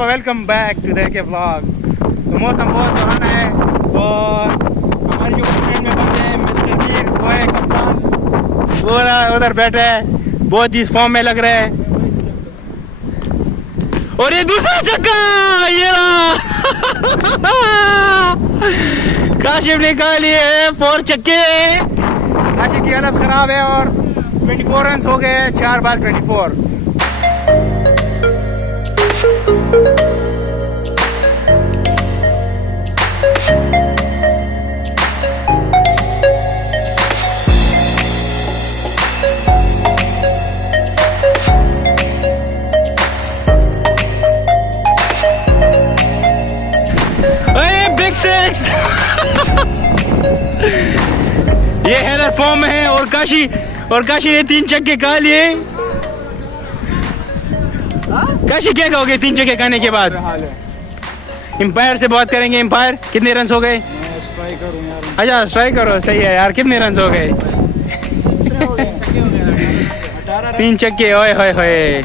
Welcome back to the के blog. तो मौसम बहुत सुहाना है और हमारे जो ट्रेन में बंदे हैं मिस्टर मीर वो है कप्तान, वो उधर बैठे है, बहुत ही फॉर्म में लग रहे हैं। और ये दूसरा चक्का ये काशिफ निकाली है 4 चक्के। काशिफ की हालत खराब है और 24 रन हो गए, 4 बार 24। ये हेलर फॉर्म में है और काशी ने 3 चक्के खा लिए। काशी क्या कहोगे 3 चक्के खाने के बाद? एम्पायर से बात करेंगे। एम्पायर कितने रन हो गए? अच्छा स्ट्राइकर हो, सही है यार। कितने रन हो गए? 3 चक्के। ओए होए होए।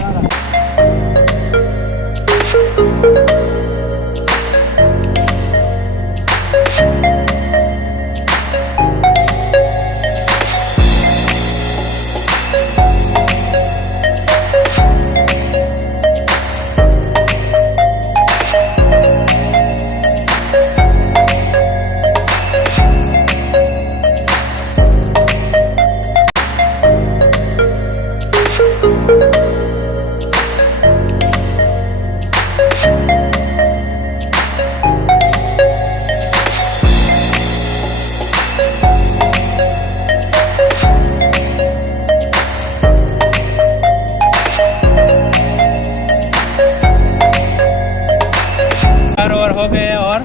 हो गए और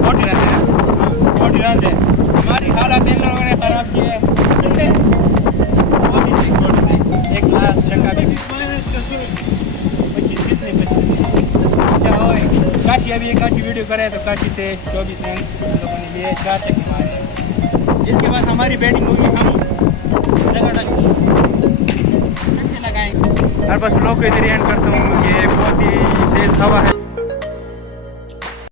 40 रन है। 40 रन है। हमारी हालत इन लोगों ने खराब की है। 46 एक लास्ट चक्का भी 25 अच्छा हो। काशी अभी काशी वीडियो करे तो काशी से 24 रन लोगों ने लिए, 4 चक्के मारे। इसके बाद हमारी बैटिंग होगी, हम चक्के लगाएंगे। हर बस लोग को इधर एंड करता हूँ, ये बहुत ही तेज़ हवा है।